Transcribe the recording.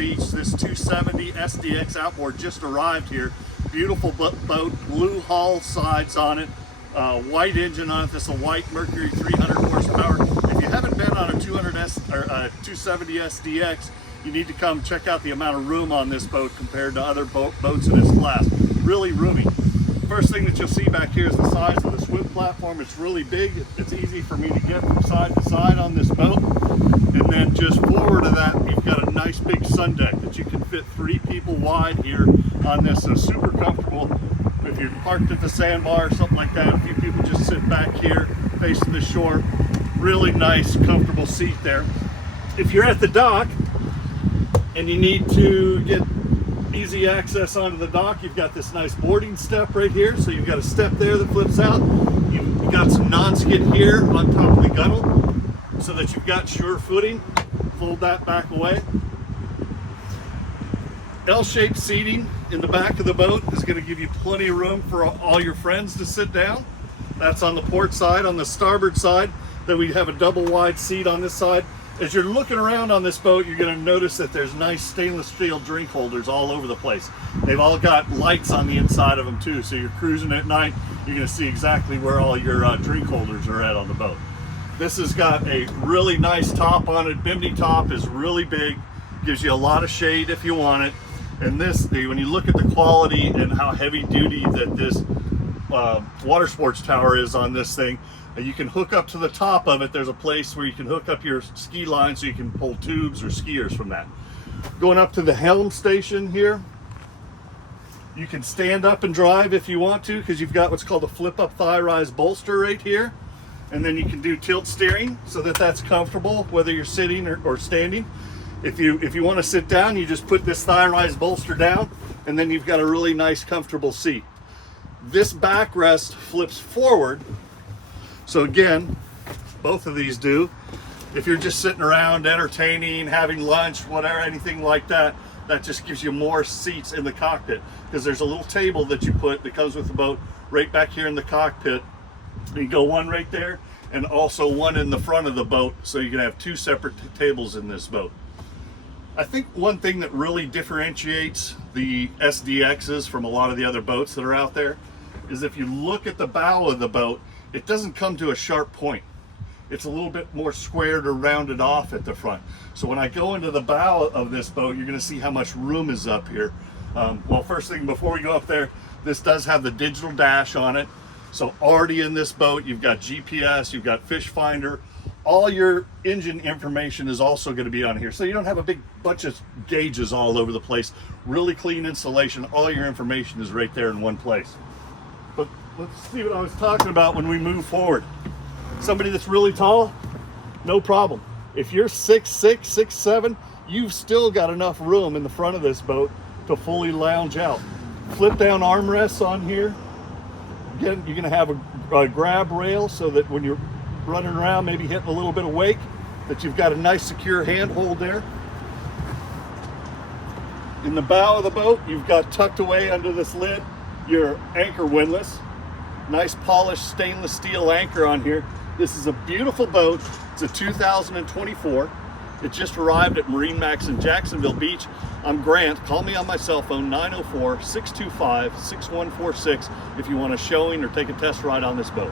beach. This 270 SDX Outboard just arrived here. Beautiful boat, blue hull sides on it, white engine on it. This is a white Mercury 300 horsepower. If you haven't been on a 270 SDX, you need to come check out the amount of room on this boat compared to other boats in this class. Really roomy. First thing that you'll see back here is the size of the swim platform. It's really big. It's easy for me to get from side to side on this boat. And then just forward of that, you've got a nice big sun deck that you can fit 3 people wide here on this. So super comfortable. If you're parked at the sandbar or something like that, a few people just sit back here facing the shore. Really nice, comfortable seat there. If you're at the dock and you need to get easy access onto the dock, you've got this nice boarding step right here. So you've got a step there that flips out. You've got some non-skid here on top of the gunnel so that you've got sure footing. Fold that back away. L-shaped seating in the back of the boat is going to give you plenty of room for all your friends to sit down. That's on the port side. On the starboard side, then we have a double wide seat on this side. As you're looking around on this boat, you're going to notice that there's nice stainless steel drink holders all over the place. They've all got lights on the inside of them too, so you're cruising at night, you're going to see exactly where all your drink holders are at on the boat. This has got a really nice top on it. Bimini top is really big, gives you a lot of shade if you want it. And this, when you look at the quality and how heavy duty that this water sports tower is on this thing, you can hook up to the top of it. There's a place where you can hook up your ski line so you can pull tubes or skiers from that. Going up to the helm station here, you can stand up and drive if you want to, because you've got what's called a flip up thigh rise bolster right here. And then you can do tilt steering so that that's comfortable whether you're sitting or standing. If you want to sit down, you just put this thigh rise bolster down, and then you've got a really nice comfortable seat. This backrest flips forward. So again, both of these do. If you're just sitting around entertaining, having lunch, whatever, anything like that, that just gives you more seats in the cockpit, because there's a little table that you put that comes with the boat right back here in the cockpit. You go one right there and also one in the front of the boat, so you can have 2 separate tables in this boat. I think one thing that really differentiates the SDXs from a lot of the other boats that are out there is if you look at the bow of the boat, it doesn't come to a sharp point. It's a little bit more squared or rounded off at the front. So when I go into the bow of this boat, you're going to see how much room is up here. Well, first thing before we go up there, this does have the digital dash on it. So already in this boat, you've got GPS, you've got fish finder. All your engine information is also going to be on here. So you don't have a big bunch of gauges all over the place. Really clean installation. All your information is right there in one place. But let's see what I was talking about when we move forward. Somebody that's really tall, no problem. If you're 6'6", 6'7", you've still got enough room in the front of this boat to fully lounge out. Flip down armrests on here. Again, you're going to have a grab rail so that when you're running around, maybe hitting a little bit of wake, that you've got a nice secure handhold there. In the bow of the boat, you've got tucked away under this lid your anchor windlass. Nice polished stainless steel anchor on here. This is a beautiful boat. It's a 2024. It just arrived at MarineMax in Jacksonville Beach. I'm Grant. Call me on my cell phone, 904-625-6146, if you want a showing or take a test ride on this boat.